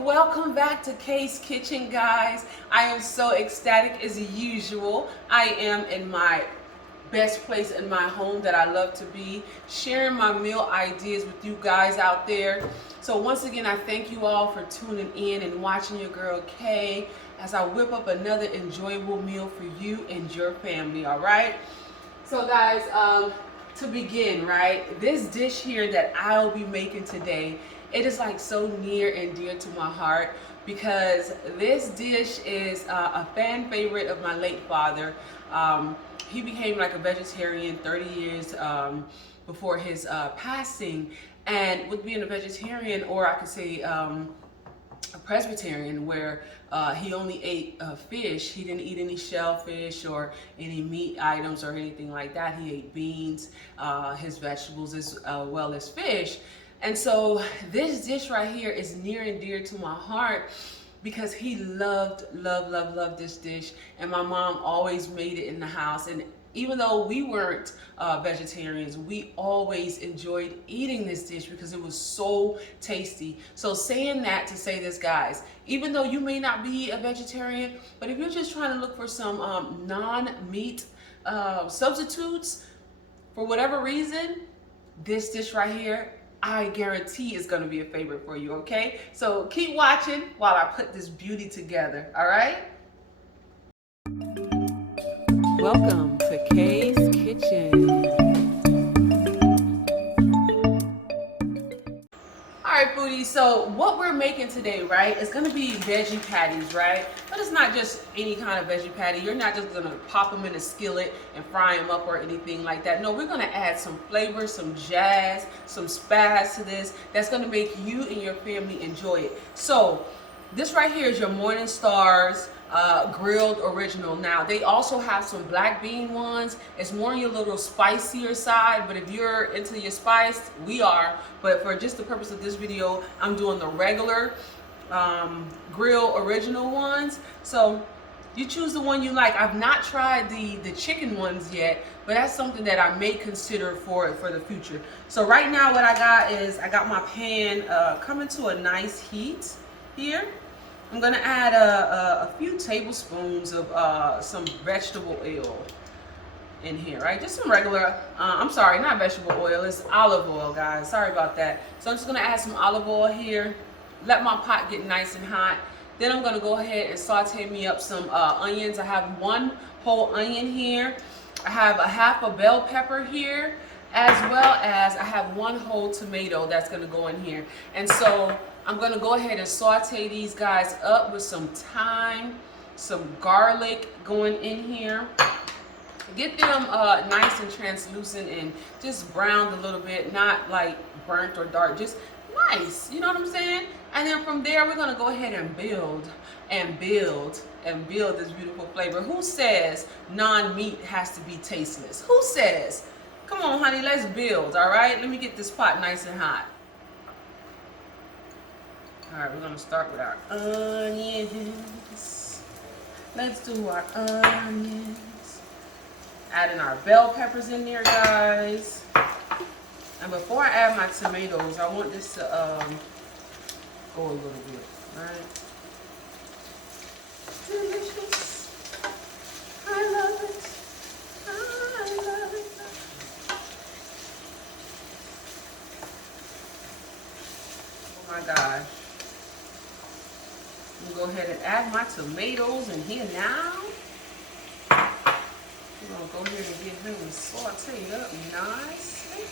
welcome back to Kaye's Kitchen, guys. I am so ecstatic as usual. I am in my best place in my home that I love to be, sharing my meal ideas with you guys out there. So once again, I thank you all for tuning in and watching your girl Kaye as I whip up another enjoyable meal for you and your family, all right? So guys, to begin, right, this dish here that I'll be making today, it is like so near and dear to my heart because this dish is a fan favorite of my late father. He became like a vegetarian 30 years before his passing, and with being a vegetarian, or I could say a Presbyterian, where he only ate fish. He didn't eat any shellfish or any meat items or anything like that. He ate beans, his vegetables, as well as fish. And so this dish right here is near and dear to my heart because he loved this dish, and my mom always made it in the house. And even though we weren't vegetarians, we always enjoyed eating this dish because it was so tasty. So saying that to say this, guys, even though you may not be a vegetarian, but if you're just trying to look for some non-meat substitutes for whatever reason, this dish right here, I guarantee is going to be a favorite for you, okay? So keep watching while I put this beauty together, all right? Welcome to Kaye's Kitchen. All right, foodies, so what we're making today, right, is going to be veggie patties, right? But it's not just any kind of veggie patty. You're not just going to pop them in a skillet and fry them up or anything like that. No, we're going to add some flavor, some jazz, some spaz to this that's going to make you and your family enjoy it. So this right here is your Morning Stars grilled original. Now they also have some black bean ones. It's more on your little spicier side, but if you're into your spice, we are. But for just the purpose of this video, I'm doing the regular grill original ones. So you choose the one you like. I've not tried the chicken ones yet, but that's something that I may consider for the future. So right now what I got is I got my pan coming to a nice heat here. I'm gonna add a few tablespoons of some vegetable oil in here, right? Just some regular, I'm sorry, not vegetable oil, it's olive oil, guys. Sorry about that. So I'm just gonna add some olive oil here, let my pot get nice and hot. Then I'm gonna go ahead and saute me up some onions. I have one whole onion here. I have a half a bell pepper here, as well as I have one whole tomato that's gonna go in here. And so I'm gonna go ahead and saute these guys up with some thyme, some garlic going in here. Get them nice and translucent and just browned a little bit, not like burnt or dark, just nice, you know what I'm saying? And then from there, we're gonna go ahead and build this beautiful flavor. Who says non-meat has to be tasteless? Who says? Come on, honey, let's build, all right? Let me get this pot nice and hot. All right, we're gonna start with our onions. Let's do our onions. Adding our bell peppers in there, guys. And before I add my tomatoes, I want this to go a little bit, right? Delicious. I love it. I love it. Oh my gosh. I'm gonna go ahead and add my tomatoes in here now. We're gonna go ahead and get them sauteed up nicely.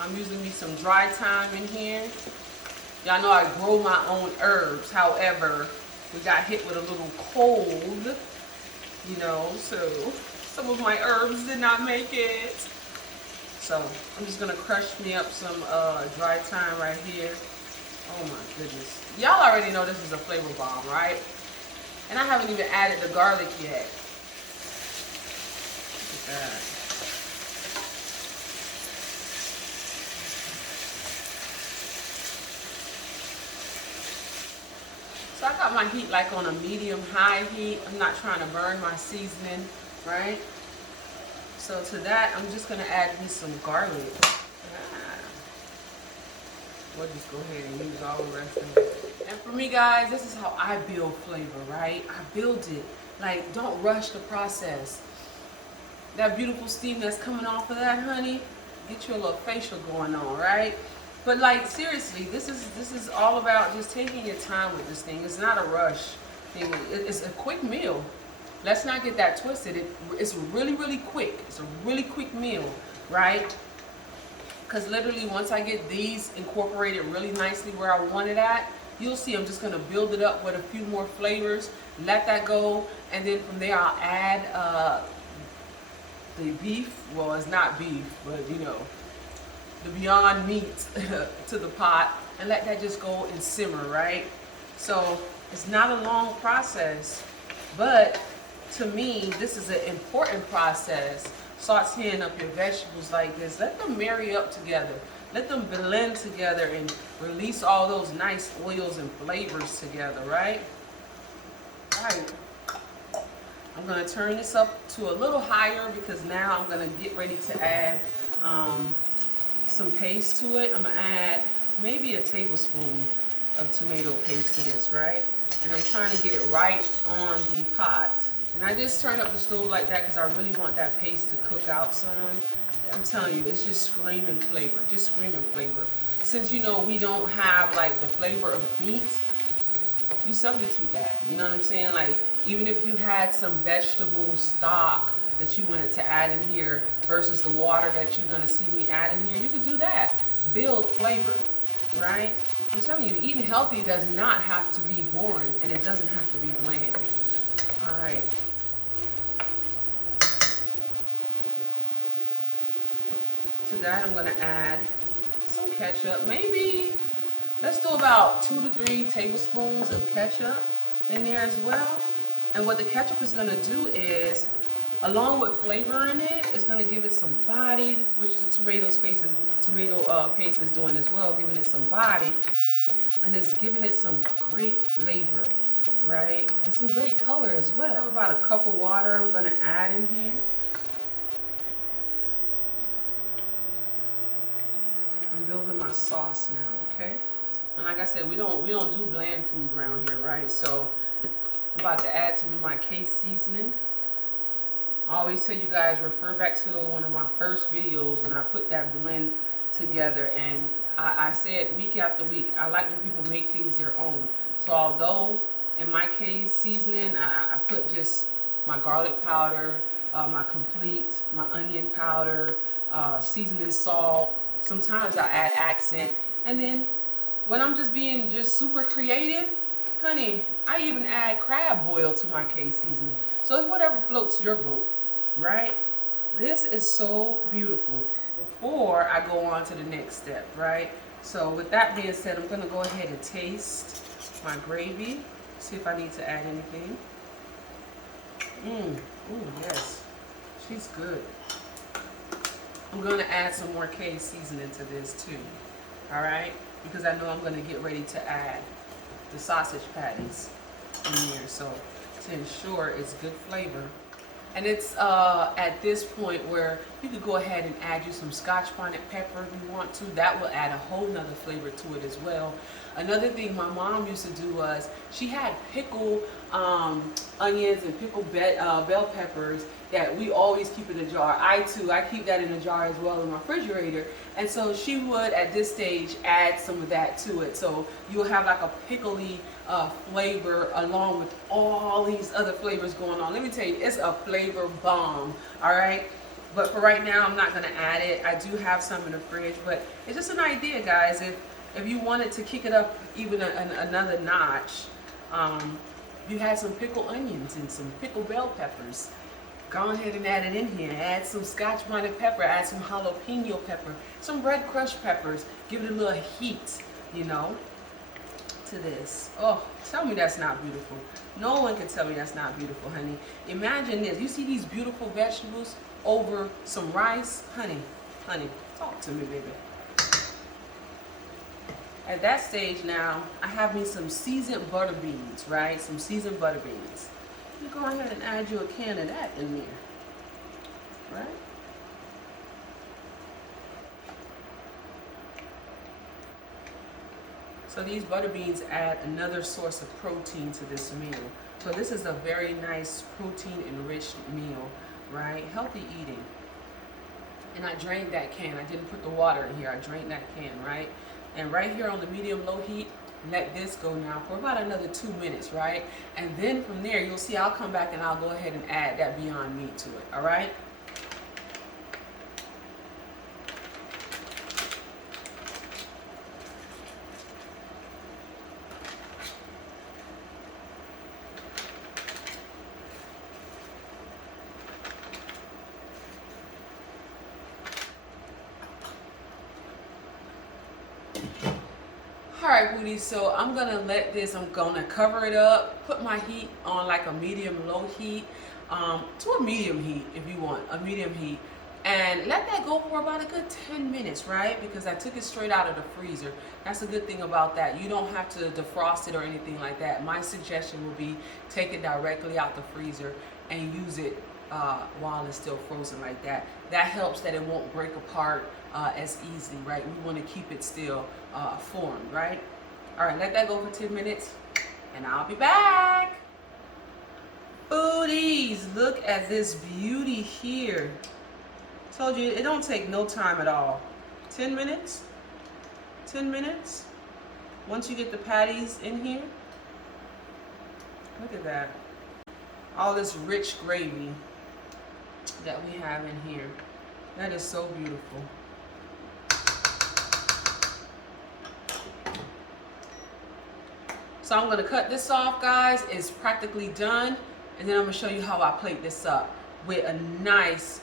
I'm using me some dry thyme in here. Y'all know I grow my own herbs. However, we got hit with a little cold, you know, so some of my herbs did not make it. So I'm just gonna crush me up some dry thyme right here. Oh my goodness. Y'all already know this is a flavor bomb, right? And I haven't even added the garlic yet. Look at that. So I got my heat like on a medium-high heat. I'm not trying to burn my seasoning, right? So to that, I'm just gonna add me some garlic. We'll just go ahead and use all the rest of it. And for me, guys, this is how I build flavor, right? I build it. Like, don't rush the process. That beautiful steam that's coming off of that, honey, get you a little facial going on, right? But like, seriously, this is all about just taking your time with this thing. It's not a rush thing. It's a quick meal. Let's not get that twisted. It's really, really quick. It's a really quick meal, right? Because literally, once I get these incorporated really nicely where I want it at, you'll see I'm just going to build it up with a few more flavors, let that go, and then from there I'll add the beef. Well, it's not beef, but you know, the Beyond Meat to the pot, and let that just go and simmer, right? So it's not a long process, but to me, this is an important process. Sauteing up your vegetables like this, let them marry up together. Let them blend together and release all those nice oils and flavors together, right? All right. I'm going to turn this up to a little higher because now I'm going to get ready to add some paste to it. I'm going to add maybe a tablespoon of tomato paste to this, right? And I'm trying to get it right on the pot. And I just turned up the stove like that because I really want that paste to cook out some. I'm telling you, it's just screaming flavor, just screaming flavor. Since, you know, we don't have like the flavor of meat, you substitute that. You know what I'm saying? Like, even if you had some vegetable stock that you wanted to add in here versus the water that you're going to see me add in here, you could do that. Build flavor, right? I'm telling you, eating healthy does not have to be boring, and it doesn't have to be bland. All right. To that, I'm going to add some ketchup. Maybe, let's do about 2 to 3 tablespoons of ketchup in there as well. And what the ketchup is going to do is, along with flavor in it, it's going to give it some body, which the tomato paste is doing as well, giving it some body. And it's giving it some great flavor, right? And some great color as well. I have about a cup of water I'm going to add in here. I'm building my sauce now, okay? And like I said, we don't do bland food around here, right? So I'm about to add some of my Kaye seasoning. I always tell you guys, refer back to one of my first videos when I put that blend together, and I said week after week, I like when people make things their own. So although in my Kaye seasoning, I put just my garlic powder, my complete, my onion powder, seasoning salt. Sometimes I add accent. And then when I'm just being super creative, honey, I even add crab oil to my Kaye seasoning. So it's whatever floats your boat, right? This is so beautiful. Before I go on to the next step, right? So with that being said, I'm gonna go ahead and taste my gravy. See if I need to add anything. Ooh, yes, she's good. I'm going to add some more Kaye seasoning to this too, all right? Because I know I'm going to get ready to add the sausage patties in here, so to ensure it's good flavor. And it's at this point where you could go ahead and add you some Scotch bonnet pepper if you want to. That will add a whole nother flavor to it as well. Another thing my mom used to do was she had pickled onions and pickled bell peppers that we always keep in a jar. I keep that in a jar as well in my refrigerator. And so she would, at this stage, add some of that to it. So you'll have like a pickly flavor along with all these other flavors going on. Let me tell you, it's a flavor bomb, all right? But for right now, I'm not gonna add it. I do have some in the fridge, but it's just an idea, guys. If you wanted to kick it up even another notch, you had some pickled onions and some pickled bell peppers, go ahead and add it in here. Add some Scotch bonnet pepper, add some jalapeno pepper, some red crushed peppers. Give it a little heat, you know, to this. Oh, tell me that's not beautiful. No one can tell me that's not beautiful, honey. Imagine this. You see these beautiful vegetables over some rice? Honey, talk to me, baby. At that stage now, I have me some seasoned butter beans, right? Some seasoned butter beans. You go ahead and add you a can of that in there, right? So these butter beans add another source of protein to this meal. So this is a very nice protein enriched meal, right? Healthy eating. And I drained that can. I didn't put the water in here. I drained that can, right? And right here on the medium low heat, let this go now for about another 2 minutes, right? And then from there, you'll see I'll come back and I'll go ahead and add that Beyond Meat to it, all right? Alright, Foodies, so I'm gonna let this, I'm gonna cover it up, put my heat on like a medium low heat, to a medium heat if you want, a medium heat, and let that go for about a good 10 minutes, right? Because I took it straight out of the freezer. That's a good thing about that. You don't have to defrost it or anything like that. My suggestion would be take it directly out the freezer and use it while it's still frozen like that. That helps that it won't break apart as easily, right? We want to keep it still formed, right? All right, let that go for 10 minutes and I'll be back. Foodies, look at this beauty here. Told you it don't take no time at all. 10 minutes, 10 minutes. Once you get the patties in here, look at that. All this rich gravy that we have in here. That is so beautiful. So I'm gonna cut this off, guys. It's practically done. And then I'm gonna show you how I plate this up with a nice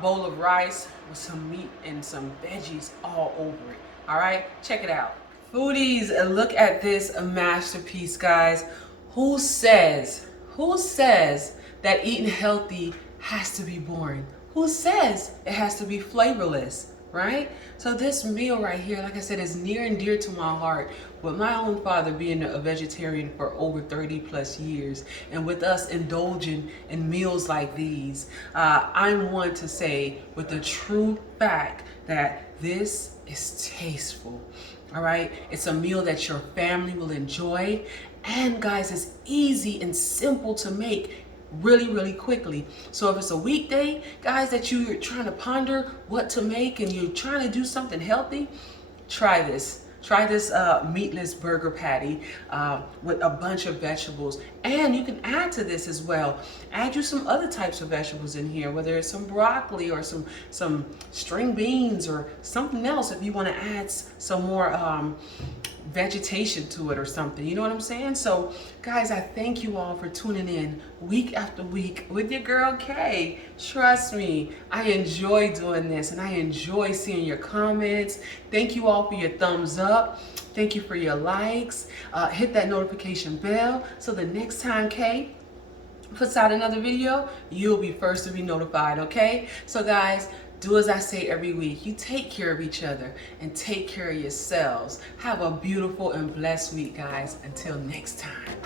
bowl of rice with some meat and some veggies all over it. All right, check it out. Foodies, look at this masterpiece, guys. Who says that eating healthy has to be boring? Who says it has to be flavorless, right? So this meal right here, like I said, is near and dear to my heart. With my own father being a vegetarian for over 30 plus years, and with us indulging in meals like these, I'm one to say with the true fact that this is tasteful. All right, it's a meal that your family will enjoy, and guys, it's easy and simple to make really quickly. So if it's a weekday, guys, that you're trying to ponder what to make and you're trying to do something healthy, try this. Try this meatless burger patty with a bunch of vegetables. And you can add to this as well. Add you some other types of vegetables in here, whether it's some broccoli or some string beans or something else if you want to add some more vegetation to it or something. You know what I'm saying? So guys, I thank you all for tuning in week after week with your girl Kaye. Trust me, I enjoy doing this and I enjoy seeing your comments. Thank you all for your thumbs up. Thank you for your likes. Hit that notification bell so the next time Kaye puts out another video, you'll be first to be notified, okay? So guys, do as I say every week. You take care of each other and take care of yourselves. Have a beautiful and blessed week, guys. Until next time.